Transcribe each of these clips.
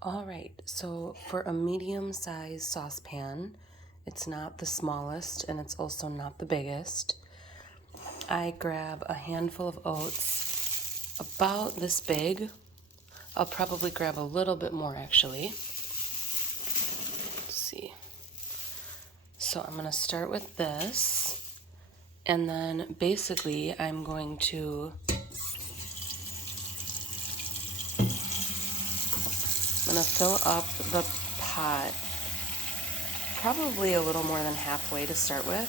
All right, so for a medium-sized saucepan, it's not the smallest and it's also not the biggest. I grab a handful of oats about this big. I'll probably grab a little bit more actually. Let's see. So I'm going to start with this, and then basically I'm going to fill up the pot probably a little more than halfway to start with.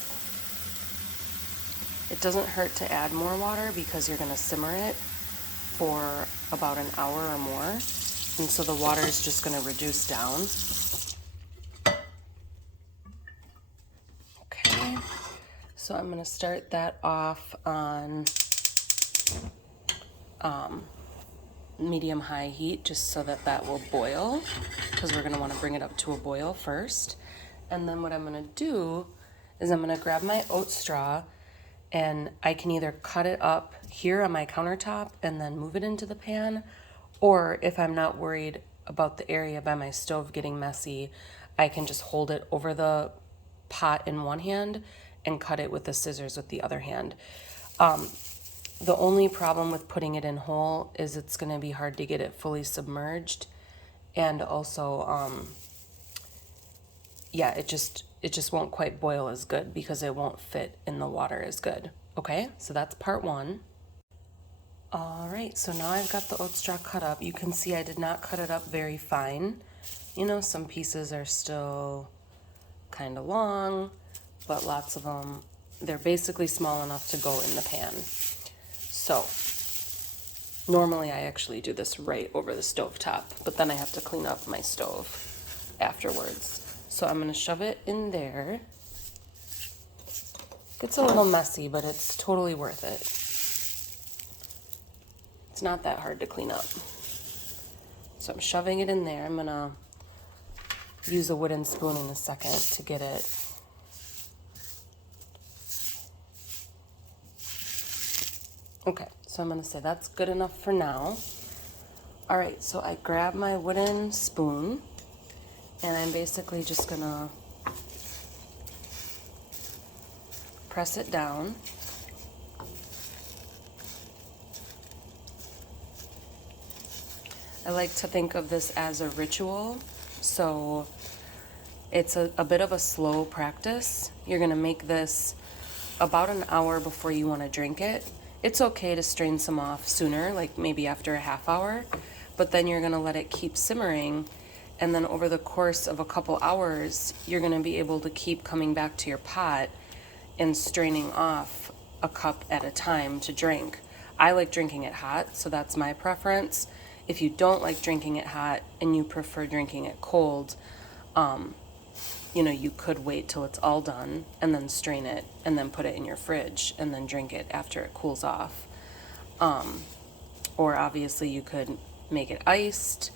It doesn't hurt to add more water because you're going to simmer it for about an hour or more, and so the water is just going to reduce down. Okay, so I'm going to start that off on medium-high heat just so that that will boil, because we're going to want to bring it up to a boil first. And then what I'm going to do is I'm going to grab my oat straw, and I can either cut it up here on my countertop and then move it into the pan, or if I'm not worried about the area by my stove getting messy, I can just hold it over the pot in one hand and cut it with the scissors with the other hand. The only problem with putting it in whole is it's going to be hard to get it fully submerged, and also it just won't quite boil as good because it won't fit in the water as good. Okay, so that's part one. All right, so now I've got the oat straw cut up. You can see I did not cut it up very fine. You know, some pieces are still kind of long, but lots of them, they're basically small enough to go in the pan. So normally I actually do this right over the stove top, but then I have to clean up my stove afterwards. So I'm going to shove it in there. It's a little messy, but it's totally worth it. It's not that hard to clean up. So I'm shoving it in there. I'm going to use a wooden spoon in a second to get it. Okay, so I'm going to say that's good enough for now. All right, so I grab my wooden spoon, and I'm basically just going to press it down. I like to think of this as a ritual, so it's a bit of a slow practice. You're going to make this about an hour before you want to drink it. It's okay to strain some off sooner, like maybe after a half hour, but then you're going to let it keep simmering, and then over the course of a couple hours, you're going to be able to keep coming back to your pot and straining off a cup at a time to drink. I like drinking it hot, so that's my preference. If you don't like drinking it hot and you prefer drinking it cold, you could wait till it's all done and then strain it and then put it in your fridge and then drink it after it cools off. Or obviously you could make it iced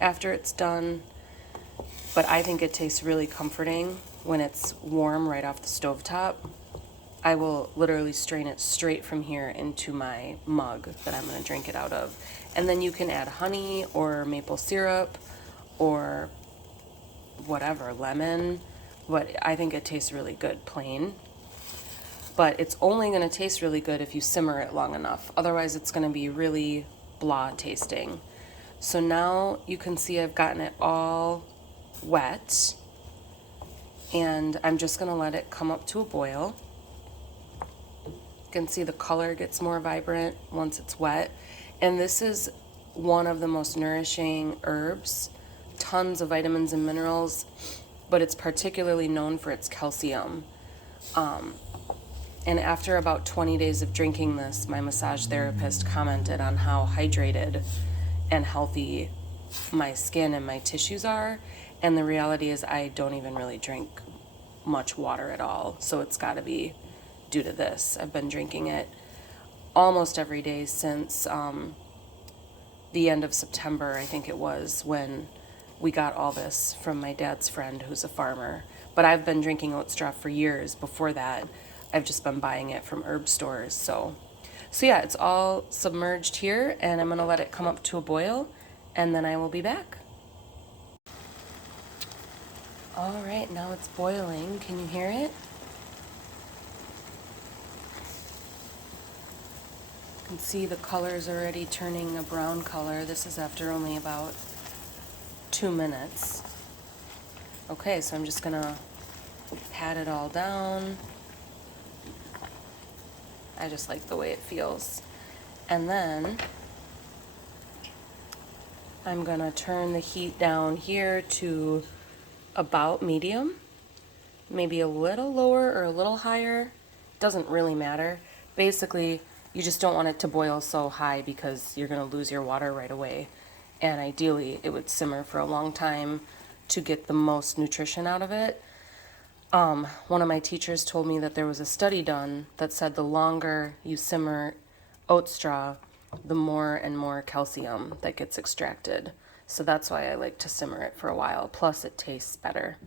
after it's done, but I think it tastes really comforting when it's warm right off the stovetop. I will literally strain it straight from here into my mug that I'm going to drink it out of. And then you can add honey or maple syrup or whatever, lemon, but I think it tastes really good plain. But it's only going to taste really good if you simmer it long enough. Otherwise, it's going to be really blah tasting. So now you can see I've gotten it all wet, and I'm just going to let it come up to a boil. You can see the color gets more vibrant once it's wet. And this is one of the most nourishing herbs, tons of vitamins and minerals, but it's particularly known for its calcium. And after about 20 days of drinking this, my massage therapist commented on how hydrated and healthy my skin and my tissues are. And the reality is I don't even really drink much water at all. So it's got to be due to this. I've been drinking it almost every day since the end of September, I think it was, when we got all this from my dad's friend who's a farmer. But I've been drinking oat straw for years before that. I've just been buying it from herb stores. So yeah, it's all submerged here, and I'm going to let it come up to a boil, and then I will be back. All right, now it's boiling. Can you hear it? You can see the color's already turning a brown color. This is after only about 2 minutes. Okay, so I'm just gonna pat it all down. I just like the way it feels. And then I'm gonna turn the heat down here to about medium, maybe a little lower or a little higher. Doesn't really matter. Basically, you just don't want it to boil so high because you're gonna lose your water right away. And ideally, it would simmer for a long time to get the most nutrition out of it. One of my teachers told me that there was a study done that said the longer you simmer oat straw, the more and more calcium that gets extracted. So that's why I like to simmer it for a while. Plus, it tastes better.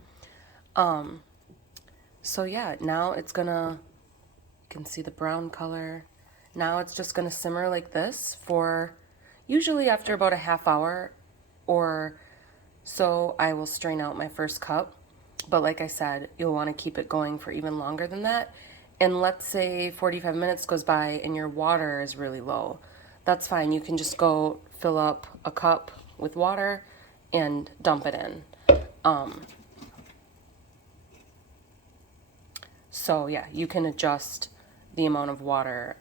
So yeah, now it's gonna, you can see the brown color. Now it's just gonna simmer like this for usually after about a half hour or so. I will strain out my first cup. But like I said, you'll want to keep it going for even longer than that. And let's say 45 minutes goes by and your water is really low. That's fine. You can just go fill up a cup with water and dump it in. So yeah, you can adjust the amount of water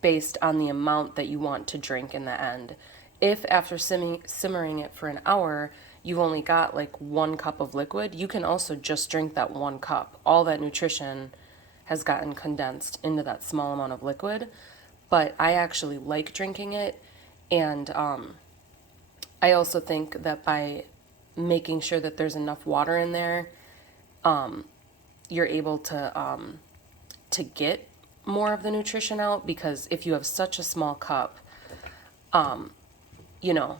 based on the amount that you want to drink in the end. If after simmering it for an hour, you've only got like 1 cup of liquid, you can also just drink that 1 cup. All that nutrition has gotten condensed into that small amount of liquid. But I actually like drinking it. And I also think that by making sure that there's enough water in there, you're able to get more of the nutrition out, because if you have such a small cup, you know,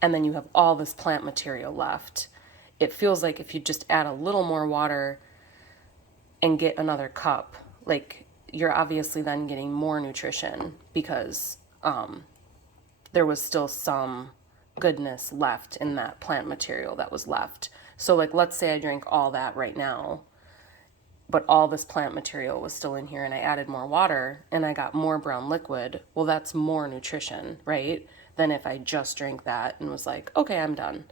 and then you have all this plant material left, it feels like if you just add a little more water and get another cup, like you're obviously then getting more nutrition because there was still some goodness left in that plant material that was left. So like, let's say I drink all that right now, but all this plant material was still in here and I added more water and I got more brown liquid. Well, that's more nutrition, right? Than if I just drank that and was like, okay, I'm done.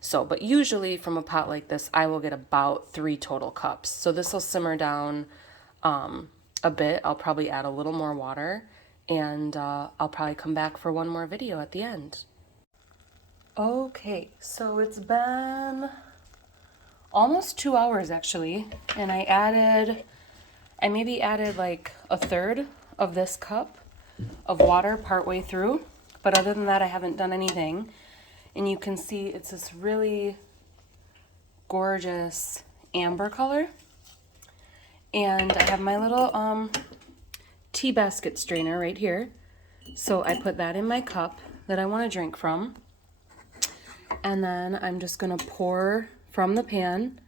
So, but usually from a pot like this, I will get about 3 total cups. So this will simmer down a bit. I'll probably add a little more water and I'll probably come back for one more video at the end. Okay, so it's been almost 2 hours actually, and I maybe added like a third of this cup of water partway through, but other than that I haven't done anything. And you can see it's this really gorgeous amber color. And I have my little tea basket strainer right here. So I put that in my cup that I want to drink from. And then I'm just going to pour from the pan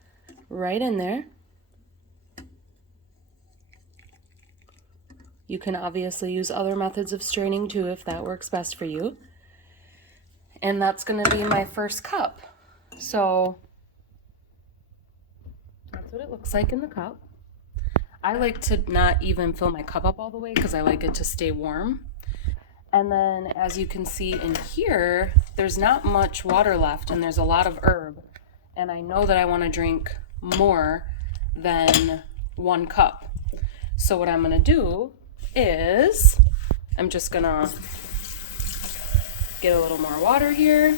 right in there. You can obviously use other methods of straining too if that works best for you. And that's going to be my first cup. So that's what it looks like in the cup. I like to not even fill my cup up all the way because I like it to stay warm. And then as you can see in here, there's not much water left and there's a lot of herb. And I know that I want to drink more than 1 cup. So what I'm going to do is I'm just going to get a little more water here.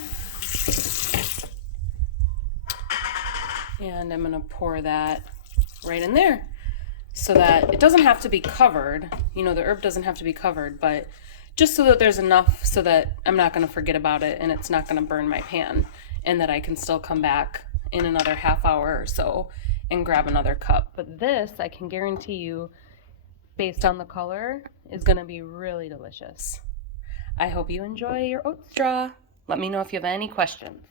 And I'm going to pour that right in there so that it doesn't have to be covered. You know, the herb doesn't have to be covered, but just so that there's enough so that I'm not going to forget about it and it's not going to burn my pan, and that I can still come back in another half hour or so and grab another cup. But this, I can guarantee you, based on the color, is going to be really delicious. I hope you enjoy your oat straw. Let me know if you have any questions.